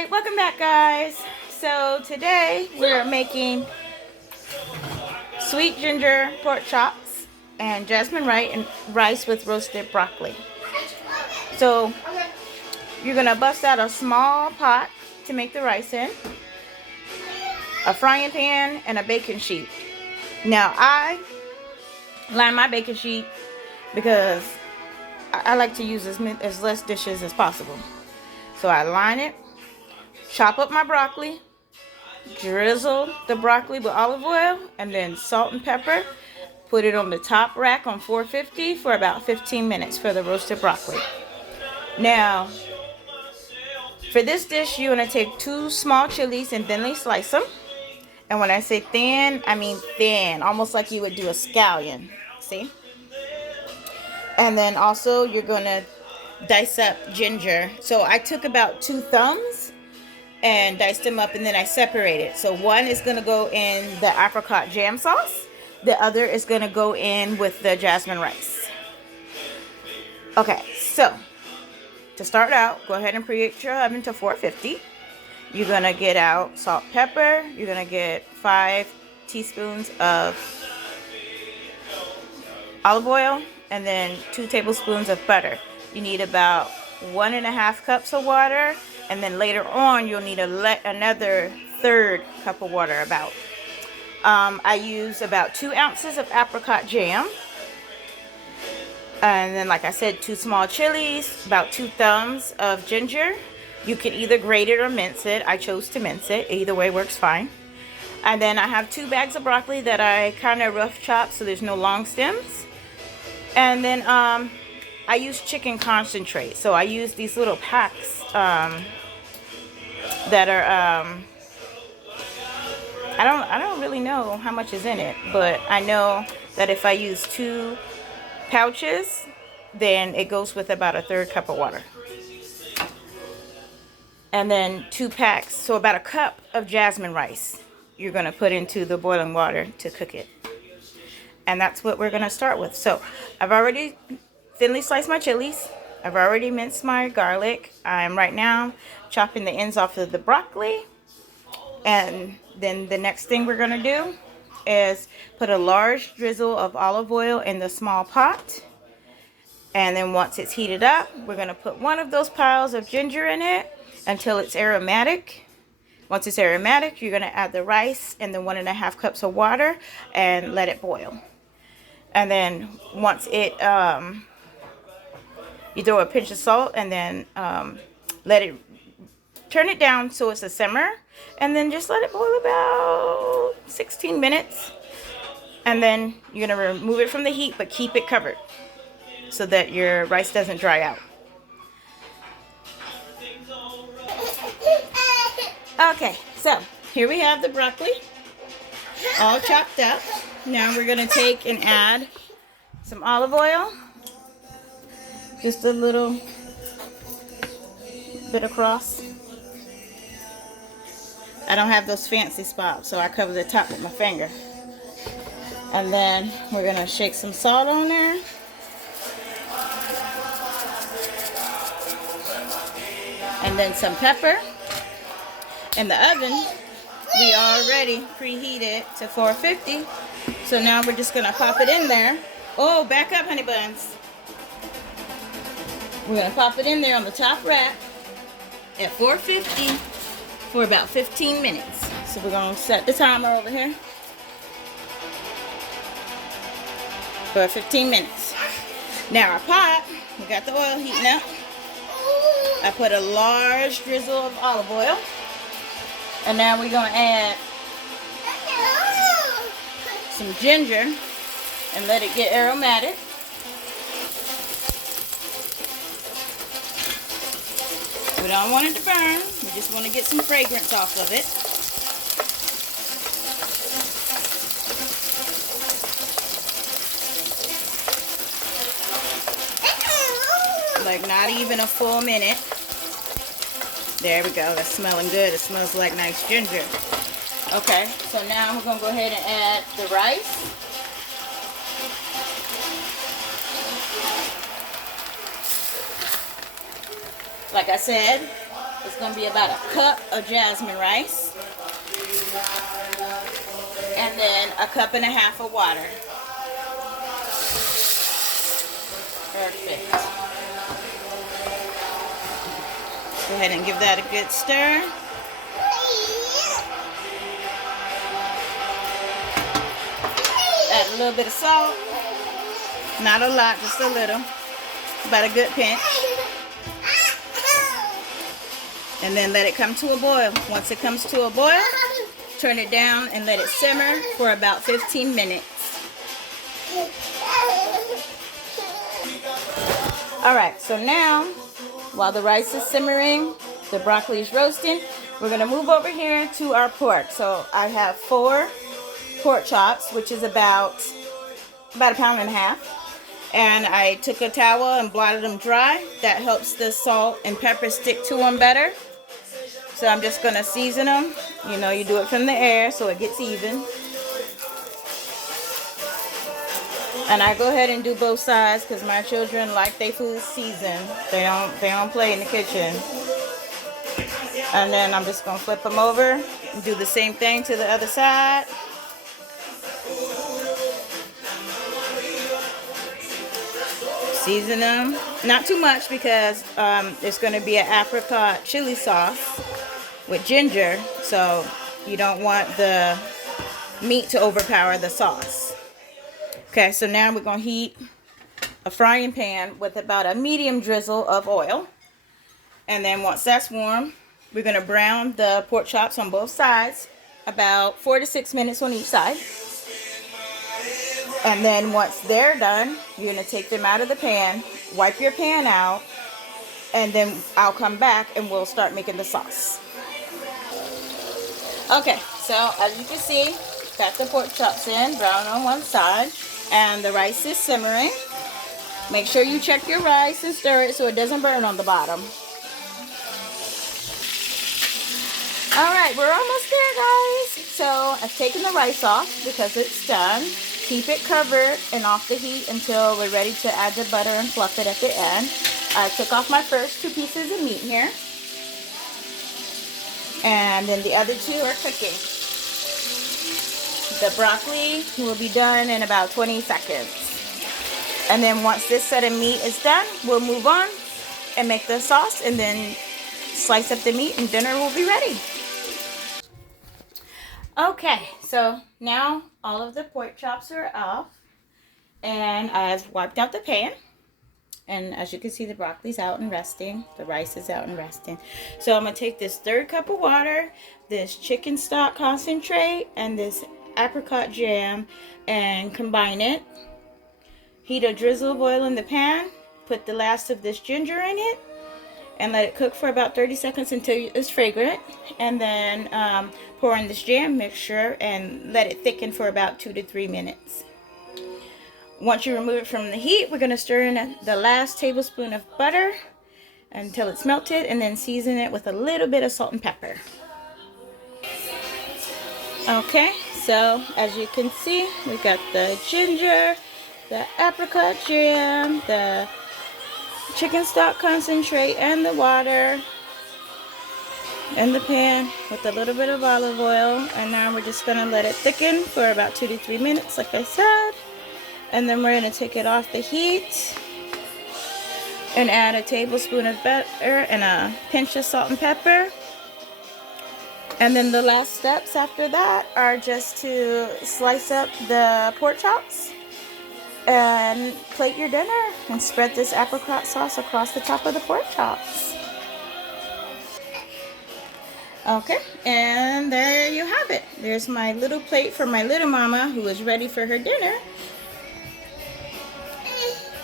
Alright, welcome back guys. So today we're making sweet ginger pork chops and jasmine rice with roasted broccoli. So you're going to bust out a small pot to make the rice in, a frying pan, and a baking sheet. Now I line my baking sheet because I like to use as less dishes as possible. So I line it, chop up my broccoli, drizzle the broccoli with olive oil, and then salt and pepper. Put it on the top rack on 450 for about 15 minutes for the roasted broccoli. Now, for this dish, you're going to take 2 small chilies and thinly slice them. And when I say thin, I mean thin, almost like you would do a scallion. See? And then also, you're going to dice up ginger. So I took about 2 thumbs and diced them up, and then I separated. So one is going to go in the apricot jam sauce. The other is going to go in with the jasmine rice. Okay, so to start out, go ahead and preheat your oven to 450. You're going to get out salt, pepper. You're going to get 5 teaspoons of olive oil and then 2 tablespoons of butter. You need about 1.5 cups of water, and then later on you'll need another 1/3 cup of water about. I use about 2 ounces of apricot jam, and then like I said, 2 small chilies, about 2 thumbs of ginger. You can either grate it or mince it. I chose to mince it. Either way works fine. And then I have 2 bags of broccoli that I kind of rough chop so there's no long stems. And then I use chicken concentrate. So I use these little packs that are I don't really know how much is in it, but I know that if I use 2 pouches, then it goes with about a 1/3 cup of water. And then 2 packs, so about a cup of jasmine rice you're going to put into the boiling water to cook it. And that's what we're going to start with. So I've already thinly sliced my chilies. I've already minced my garlic. I'm right now chopping the ends off of the broccoli. And then the next thing we're going to do is put a large drizzle of olive oil in the small pot. And then once it's heated up, we're going to put one of those piles of ginger in it until it's aromatic. Once it's aromatic, you're going to add the rice and the 1.5 cups of water and let it boil. And then once it, you throw a pinch of salt and then turn it down so it's a simmer. And then just let it boil about 16 minutes. And then you're going to remove it from the heat, but keep it covered so that your rice doesn't dry out. Okay, so here we have the broccoli all chopped up. Now we're going to take and add some olive oil. Just a little bit across. I don't have those fancy spots, so I cover the top with my finger. And then we're going to shake some salt on there. And then some pepper. In the oven, we already preheated to 450. So now we're just going to pop it in there. Oh, back up, honey buns. We're going to pop it in there on the top rack at 450 for about 15 minutes. So we're going to set the timer over here for 15 minutes. Now our pot, we got the oil heating up. I put a large drizzle of olive oil. And now we're going to add some ginger and let it get aromatic. We don't want it to burn. We just want to get some fragrance off of it. Like not even a full minute. There we go. That's smelling good. It smells like nice ginger. Okay, so now we're going to go ahead and add the rice. Like I said, It's going to be about a cup of jasmine rice. And then a cup and a half of water. Perfect. Go ahead and give that a good stir. Add a little bit of salt. Not a lot, just a little. About a good pinch. And then let it come to a boil. Once it comes to a boil, turn it down and let it simmer for about 15 minutes. Alright, so now, while the rice is simmering, the broccoli is roasting, we're going to move over here to our pork. So I have 4 pork chops, which is about 1.5 pounds. And I took a towel and blotted them dry. That helps the salt and pepper stick to them better. So I'm just going to season them. You know, you do it from the air so it gets even. And I go ahead and do both sides because my children like their food seasoned. They don't play in the kitchen. And then I'm just going to flip them over and do the same thing to the other side. Season them. Not too much because there's going to be an apricot chili sauce with ginger. So you don't want the meat to overpower the sauce. Okay, so now we're going to heat a frying pan with about a medium drizzle of oil. And then once that's warm, we're going to brown the pork chops on both sides, about 4 to 6 minutes on each side. And then once they're done, you're going to take them out of the pan, wipe your pan out, and then I'll come back and we'll start making the sauce. Okay, so as you can see, got the pork chops in, brown on one side, and the rice is simmering. Make sure you check your rice and stir it so it doesn't burn on the bottom. Alright, we're almost there, guys. So I've taken the rice off because it's done. Keep it covered and off the heat until we're ready to add the butter and fluff it at the end. I took off my first 2 pieces of meat here. And then the other 2 are cooking. The broccoli will be done in about 20 seconds. And then once this set of meat is done, we'll move on and make the sauce and then slice up the meat and dinner will be ready. Okay, so now all of the pork chops are off and I've wiped out the pan. And as you can see, the broccoli's out and resting. The rice is out and resting. So I'm going to take this 1/3 cup of water, this chicken stock concentrate, and this apricot jam and combine it. Heat a drizzle of oil in the pan. Put the last of this ginger in it. And let it cook for about 30 seconds until it's fragrant. And then pour in this jam mixture and let it thicken for about 2 to 3 minutes. Once you remove it from the heat, we're going to stir in the last tablespoon of butter until it's melted and then season it with a little bit of salt and pepper. Okay, so as you can see, we've got the ginger, the apricot jam, the chicken stock concentrate, and the water in the pan with a little bit of olive oil. And now we're just going to let it thicken for about 2 to 3 minutes, like I said. And then we're going to take it off the heat and add a tablespoon of butter and a pinch of salt and pepper. And then the last steps after that are just to slice up the pork chops and plate your dinner and spread this apricot sauce across the top of the pork chops. Okay, and there you have it. There's my little plate for my little mama who is ready for her dinner.